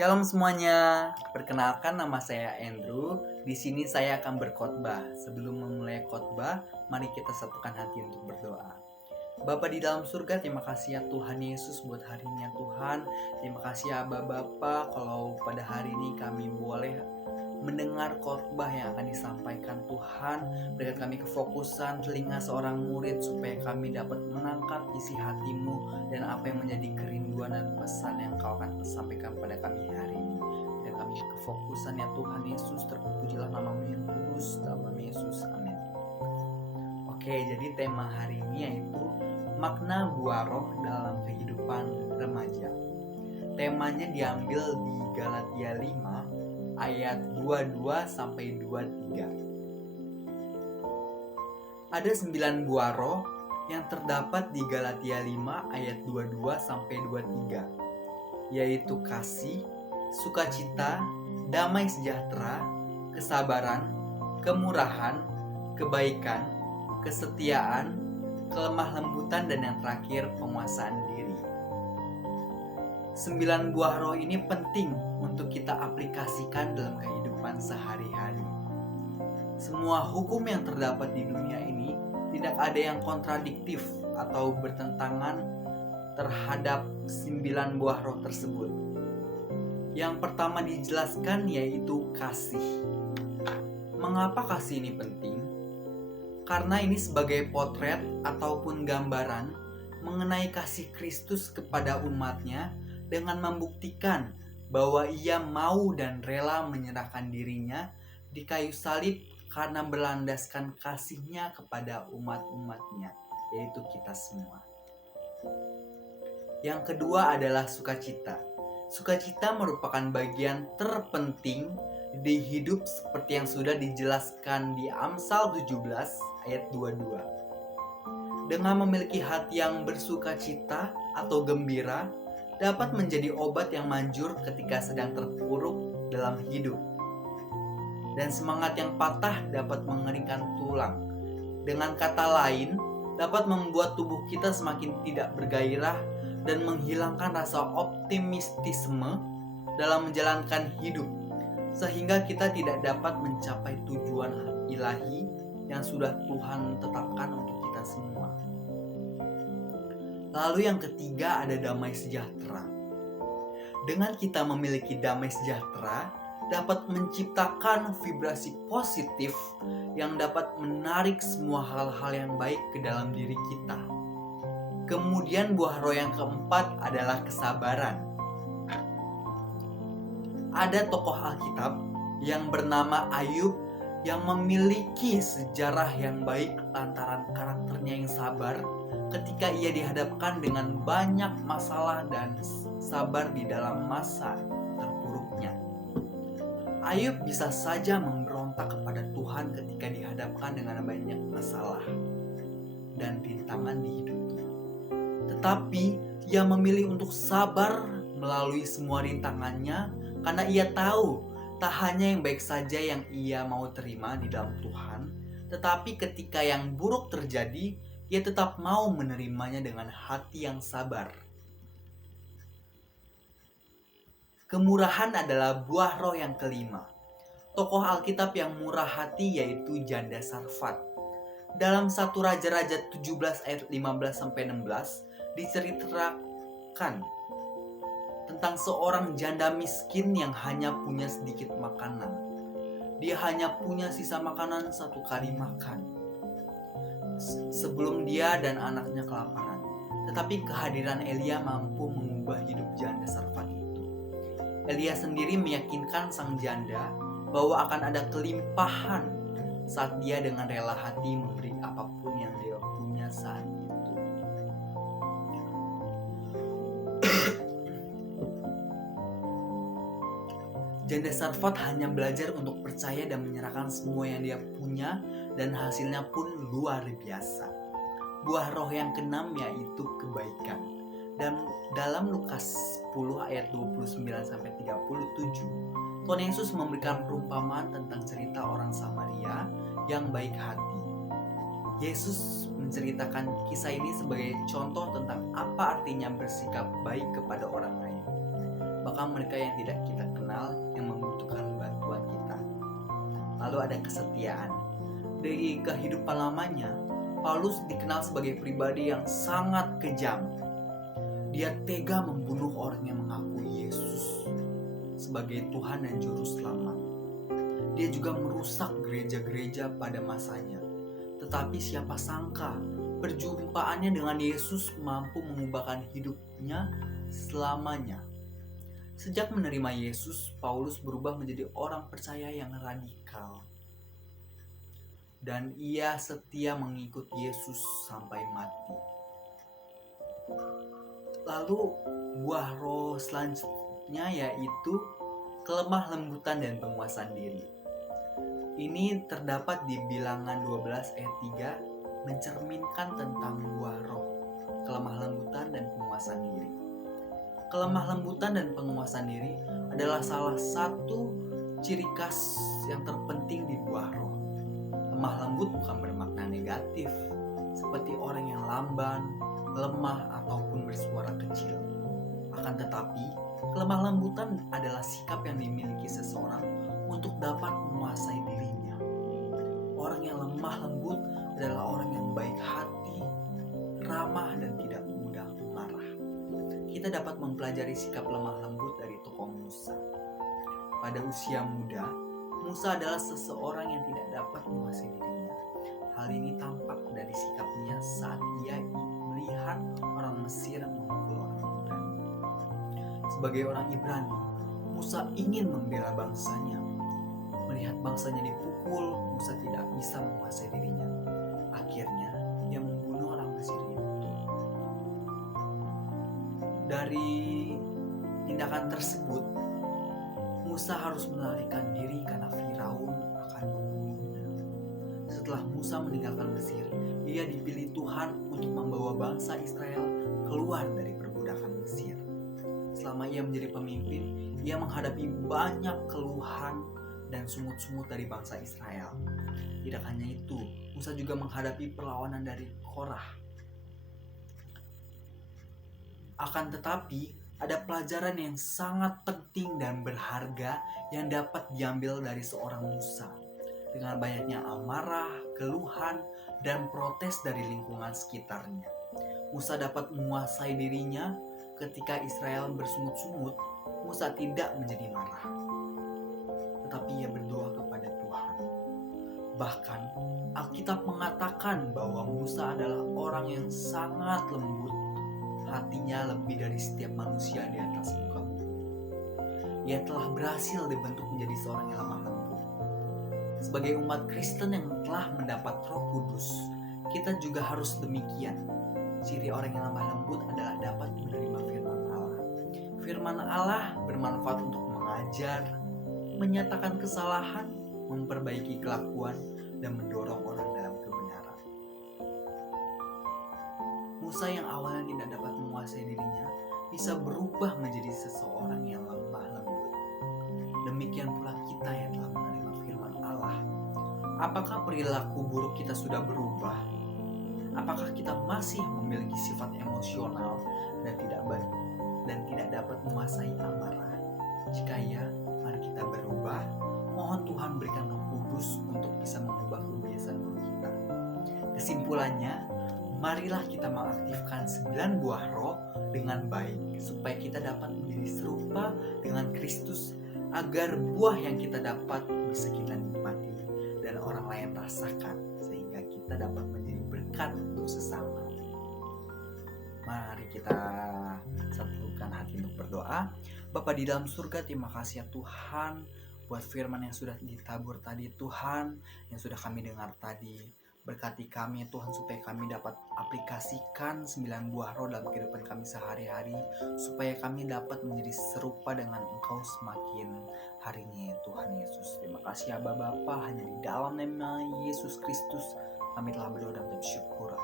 Shalom semuanya. Perkenalkan, nama saya Andrew. Di sini saya akan berkhotbah. Sebelum memulai khotbah, mari kita satukan hati untuk berdoa. Bapa di dalam surga, terima kasih ya Tuhan Yesus buat hari ini ya Tuhan. Terima kasih ya Aba Bapa kalau pada hari ini kami boleh mendengar khotbah yang akan disampaikan Tuhan. Berikan kami kefokusan telinga seorang murid supaya kami dapat menangkap isi hati-Mu dan apa yang menjadi kerinduan dan pesan yang Kau akan sampaikan pada kami hari ini. Dan kami kefokusan ya Tuhan Yesus, terpujilah nama-Mu yang kudus, dalam nama Yesus, amin. Oke, jadi tema hari ini yaitu makna buah roh dalam kehidupan remaja. Temanya diambil di Galatia 5 ayat 22 sampai 23. Ada 9 buah roh yang terdapat di Galatia 5 ayat 22 sampai 23, yaitu kasih, sukacita, damai sejahtera, kesabaran, kemurahan, kebaikan, kesetiaan, kelemah lembutan, dan yang terakhir penguasaan diri. 9 buah roh ini penting untuk kita aplikasikan dalam kehidupan sehari-hari. Semua hukum yang terdapat di dunia ini tidak ada yang kontradiktif atau bertentangan terhadap 9 buah roh tersebut. Yang pertama dijelaskan yaitu kasih. Mengapa kasih ini penting? Karena ini sebagai potret ataupun gambaran mengenai kasih Kristus kepada umatnya dengan membuktikan bahwa Ia mau dan rela menyerahkan dirinya di kayu salib karena berlandaskan kasih-Nya kepada umat-umatnya, yaitu kita semua. Yang kedua adalah sukacita. Sukacita merupakan bagian terpenting di hidup seperti yang sudah dijelaskan di Amsal 17 ayat 22. Dengan memiliki hati yang bersukacita atau gembira dapat menjadi obat yang manjur ketika sedang terpuruk dalam hidup. Dan semangat yang patah dapat mengeringkan tulang. Dengan kata lain, dapat membuat tubuh kita semakin tidak bergairah dan menghilangkan rasa optimistisme dalam menjalankan hidup, sehingga kita tidak dapat mencapai tujuan ilahi yang sudah Tuhan tetapkan untuk kita semua. Lalu yang ketiga ada damai sejahtera. Dengan kita memiliki damai sejahtera, dapat menciptakan vibrasi positif yang dapat menarik semua hal-hal yang baik ke dalam diri kita. Kemudian buah roh yang keempat adalah kesabaran. Ada tokoh Alkitab yang bernama Ayub yang memiliki sejarah yang baik lantaran karakternya yang sabar ketika ia dihadapkan dengan banyak masalah dan sabar di dalam masa terpuruknya. Ayub bisa saja memberontak kepada Tuhan ketika dihadapkan dengan banyak masalah dan rintangan di hidupnya. Tetapi ia memilih untuk sabar melalui semua rintangannya karena ia tahu tak hanya yang baik saja yang ia mau terima di dalam Tuhan, tetapi ketika yang buruk terjadi, ia tetap mau menerimanya dengan hati yang sabar. Kemurahan adalah buah roh yang kelima. Tokoh Alkitab yang murah hati yaitu janda Sarfat. Dalam 1 Raja-Raja 17 ayat 15-16 diceritakan tentang seorang janda miskin yang hanya punya sedikit makanan. Dia hanya punya sisa makanan 1 kali makan sebelum dia dan anaknya kelaparan. Tetapi kehadiran Elia mampu mengubah hidup janda Sarfat itu. Elia sendiri meyakinkan sang janda bahwa akan ada kelimpahan saat dia dengan rela hati memberi apapun yang dia punya saat itu. Janda Sarfat hanya belajar untuk percaya dan menyerahkan semua yang dia punya, dan hasilnya pun luar biasa. Buah roh yang keenam yaitu kebaikan. Dan dalam Lukas 10 ayat 29-37, Tuhan Yesus memberikan perumpamaan tentang cerita orang Samaria yang baik hati. Yesus menceritakan kisah ini sebagai contoh tentang apa artinya bersikap baik kepada orang lain. bahkan mereka yang tidak kita kenal yang membutuhkan bantuan kita. Lalu ada kesetiaan. Dari kehidupan lamanya, Paulus dikenal sebagai pribadi yang sangat kejam. Dia tega membunuh orang yang mengaku Yesus sebagai Tuhan dan Juru Selamat. Dia juga merusak gereja-gereja pada masanya. Tetapi siapa sangka perjumpaannya dengan Yesus mampu mengubahkan hidupnya selamanya. Sejak menerima Yesus, Paulus berubah menjadi orang percaya yang radikal. Dan ia setia mengikut Yesus sampai mati. Lalu buah roh selanjutnya yaitu kelemah lembutan dan penguasaan diri. Ini terdapat di Bilangan 12 ayat 3, mencerminkan tentang buah roh, kelemah lembutan dan penguasaan diri. Kelemah lembutan dan penguasaan diri adalah salah satu ciri khas yang terpenting di buah roh. Lemah lembut bukan bermakna negatif, seperti orang yang lamban, lemah, ataupun bersuara kecil. Akan tetapi, kelemah lembutan adalah sikap yang dimiliki seseorang untuk dapat menguasai dirinya. Orang yang lemah lembut adalah orang yang baik hati, ramah, dan tidak mudah marah. Kita dapat mempelajari sikap lemah lembut dari tokoh Musa. Pada usia muda, Musa adalah seseorang yang tidak dapat menguasai dirinya. Hal ini tampak dari sikapnya saat ia melihat orang Mesir memukul orang Ibrani. Sebagai orang Ibrani, Musa ingin membela bangsanya. Melihat bangsanya dipukul, Musa tidak bisa menguasai dirinya. Akhirnya, ia membunuh orang Mesir itu. Dari tindakan tersebut, Musa harus melarikan diri karena Firaun akan membunuhnya. Setelah Musa meninggalkan Mesir, ia dipilih Tuhan untuk membawa bangsa Israel keluar dari perbudakan Mesir. Selama ia menjadi pemimpin, ia menghadapi banyak keluhan dan sungut-sungut dari bangsa Israel. Tidak hanya itu, Musa juga menghadapi perlawanan dari Korah. Akan tetapi, ada pelajaran yang sangat penting dan berharga yang dapat diambil dari seorang Musa. Dengan banyaknya amarah, keluhan, dan protes dari lingkungan sekitarnya, Musa dapat menguasai dirinya. Ketika Israel bersungut-sungut, Musa tidak menjadi marah, tetapi ia berdoa kepada Tuhan. Bahkan, Alkitab mengatakan bahwa Musa adalah orang yang sangat lembut hatinya lebih dari setiap manusia di atas muka bumi. Ia telah berhasil dibentuk menjadi seorang yang lemah lembut. Sebagai umat Kristen yang telah mendapat Roh Kudus, kita juga harus demikian. Ciri orang yang lemah lembut adalah dapat menerima firman Allah. Firman Allah bermanfaat untuk mengajar, menyatakan kesalahan, memperbaiki kelakuan, dan mendorong orang dalam kebenaran. Musa yang awalnya tidak dapat menguasai dirinya bisa berubah menjadi seseorang yang lemah lembut. Demikian pula kita yang telah menerima firman Allah. Apakah perilaku buruk kita sudah berubah? Apakah kita masih memiliki sifat emosional dan tidak dapat menguasai amarah? Jika ya, mari kita berubah. Mohon Tuhan berikan Roh Kudus untuk bisa mengubah kebiasaan buruk kita. Kesimpulannya, marilah kita mengaktifkan 9 buah roh dengan baik supaya kita dapat menjadi serupa dengan Kristus, agar buah yang kita dapat bisa kita nikmati dan orang lain rasakan, sehingga kita dapat menjadi berkat untuk sesama. Mari kita satukan hati untuk berdoa. Bapa di dalam surga, terima kasih ya Tuhan buat firman yang sudah ditabur tadi, Tuhan, yang sudah kami dengar tadi. Berkati kami Tuhan supaya kami dapat aplikasikan 9 buah roh dalam kehidupan kami sehari-hari, supaya kami dapat menjadi serupa dengan Engkau semakin harinya Tuhan Yesus. Terima kasih ya Bapa, hanya di dalam nama Yesus Kristus kami telah berdoa dan bersyukur.